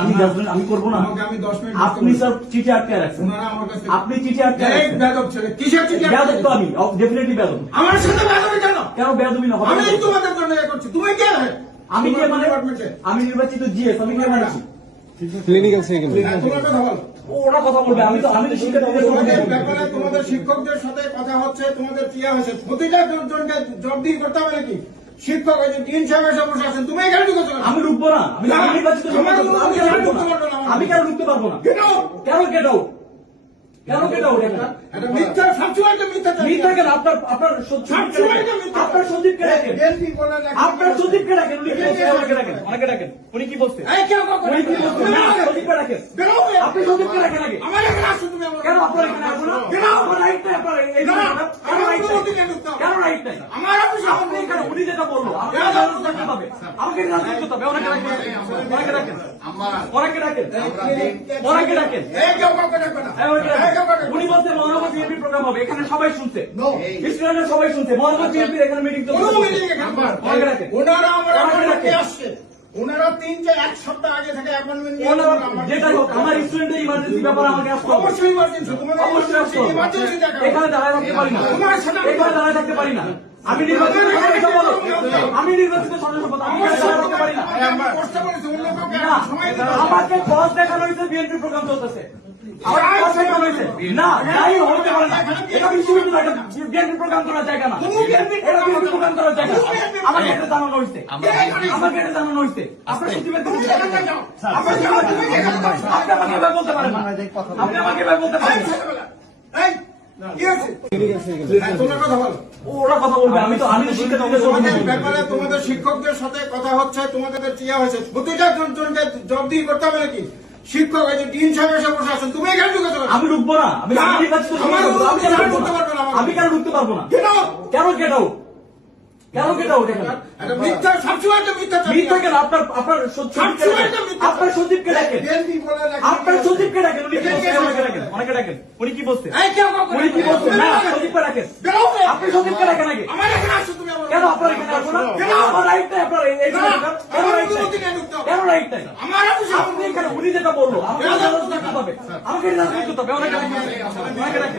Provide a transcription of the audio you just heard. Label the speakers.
Speaker 1: আমি আমি করব না।
Speaker 2: আমাকে আমি 10 মিনিট
Speaker 1: আপনি স্যার চিঠি আটকে রাখছেন।
Speaker 2: ওনারা আমার কাছে
Speaker 1: আপনি চিঠি আটকে
Speaker 2: এই বেদব ছেলে কিসের চিঠি আটকে
Speaker 1: তো আমি ডেফিনেটলি বেয়াদব।
Speaker 2: আমার সাথে বেদবি কেন?
Speaker 1: কেন বেয়াদবি না?
Speaker 2: আমি তোমাদের জন্য এ করছি। তুমি কে? হে
Speaker 1: আমি কে মানে? আমি নির্বাচিত জিএস আমি কে মানছি
Speaker 3: ক্লিনিক্যাল সাইকেল
Speaker 2: তোমার কথা বল।
Speaker 1: ওরা কথা বলবে আমি তো আমি তো শিক্ষার্থীদের কথা
Speaker 2: তোমাদের
Speaker 1: বলব।
Speaker 2: ব্যাপারে তোমাদের শিক্ষকদের সাথে কথা হচ্ছে তোমাদের কি হয়েছে। প্রতিটা জনকে করতে হবে নাকি? শিক্ষক বসে আছেন তুমি এখানে ঢুকেছো কেন?
Speaker 1: আমি ঢুকবো না। আমি নির্বাচিত আমি কেন?
Speaker 2: ঢুকতে পারব না।
Speaker 1: আমি কেন ঢুকতে পারব না
Speaker 2: Get out!
Speaker 1: কেন কেন কেন কেন
Speaker 2: এটা মিথ্যা সবসময় মিথ্যা।
Speaker 1: মিথ্যা কেন আপনার আপনার
Speaker 2: সবসময় মিথ্যা।
Speaker 1: আপনার
Speaker 2: বলে নাকি-
Speaker 1: আপনার সচিবকে ডাকেন উনি আমাকে ডাকেন আমাকে ডাকেন উনি কি বলছে
Speaker 2: এই কেউ কাউকে
Speaker 1: উনি কি
Speaker 2: ডাকবে না।
Speaker 1: বলছে
Speaker 2: তুমি
Speaker 1: না
Speaker 2: আমাকে-
Speaker 1: সচিবকে ডাকেন
Speaker 2: বেরো বে।
Speaker 1: আপনি সচিবকে ডাকেন আগে
Speaker 2: আমার এখানে আসো তুমি
Speaker 1: কেন আপনার এখানে আসব না কেন আপনার রাইট আপনার এই-
Speaker 2: আমার
Speaker 1: নাই
Speaker 2: কেন?
Speaker 1: উনি যেটা বলল আমাকে? হবে? ওনাকে ওনাকে ওনাকে ওনাকে বলছে মহানগর বিএনপি প্রোগ্রাম হবে। এখানে সবাই শুনছে।
Speaker 2: No.
Speaker 1: সবাই শুনছে। মহানগর বিএনপির এখানে মিটিং তো
Speaker 2: ওনারা আমার। আসছে। ওনারা তিন যে এক সপ্তাহ আগে থেকে অ্যাপয়েন্টমেন্ট নিয়ে
Speaker 1: যেটা হোক আমার স্টুডেন্টের ইমার্জেন্সি ব্যাপার আমাকে আসতে হবে।
Speaker 2: অবশ্যই emergency, তোমাদের
Speaker 1: অবশ্যই আসতে হবে।
Speaker 2: emergency দেখা।
Speaker 1: এখানে দাঁড়ায় থাকতে পারি না।
Speaker 2: তোমার সাথে
Speaker 1: এখানে দাঁড়ায় থাকতে পারি না। আমি নির্বাচিত আমি নির্বাচিত সদস্য বলো। আমি এখানে পারি না। আমাকে বস দেখানো হয়েছে বিএনপি প্রোগ্রাম চলতেছে। আমাকে boss দেখানো না যাই হতে পারে না। এটা বিশ্ববিদ্যালয় এটা বিএনপি প্রোগ্রাম করার জায়গা না। এটা বিএনপি প্রোগ্রাম করার জায়গা। আমাকে এটা জানানো হয়েছে। আমাকে এটা জানানো হয়েছে। আপনার সচিবের
Speaker 2: তুমি এখানে যাও।
Speaker 1: আপনার সচিবের
Speaker 2: তুমি এখানে যাও।
Speaker 1: আপনি আমাকে এভাবে বলতে পারেন না। আপনি আমাকে এভাবে বলতে পারেন
Speaker 2: এই
Speaker 1: না।
Speaker 2: ছেলেবেলা, এই, কি আছে?
Speaker 3: ক্লিনিক্যাল সাইকেল
Speaker 2: তোমার কথা বলো।
Speaker 1: ওরা কথা বলবে। আমি তো আমি তো শিক্ষার্থীদের কথা
Speaker 2: তোমাদের ব্যাপারে তোমাদের শিক্ষকদের সাথে কথা হচ্ছে তোমাদের চিয়া হয়েছে প্রতিটা জন- জনকে জবাবদিহি করতে হবে নাকি? শিক্ষক যে দিন সাহেব এসে বসে আছেন। তুমি এখানে ঢুকেছো কেন?
Speaker 1: আমি ঢুকবো না আমি আমি কেন ঢুকতে পারব
Speaker 2: না?
Speaker 1: কেন! কেন কেন কেন কেন এখানে?
Speaker 2: এটা মিথ্যা সবসময় তো মিথ্যা
Speaker 1: মিথ্যা কেন? আপনার আপনার সচিবকে ডাকেন? আপনার সচিবকে ডাকেন?
Speaker 2: বিএনপি বলে নাকি-
Speaker 1: আপনার সচিবকে ডাকেন? উনি কি বলছে?
Speaker 2: কে-
Speaker 1: ওনাকে ডাকেন? উনি কি উনি
Speaker 2: না।
Speaker 1: বলছে
Speaker 2: তুমি
Speaker 1: না
Speaker 2: আমাকে-
Speaker 1: সচিবকে ডাকেন
Speaker 2: বেরো বে।
Speaker 1: আপনি সচিবকে ডাকেন আগে
Speaker 2: আমার এখানে আসো তুমি আমার-
Speaker 1: কেন আপনার এখানে আসব না
Speaker 2: কেন?
Speaker 1: আমার রাইট নাই আপনার এই- এই
Speaker 2: না,
Speaker 1: জায়গাটা? কেন রাইট নাই আপনি এখানে উনি যেটা বলল আমাকে করতে হবে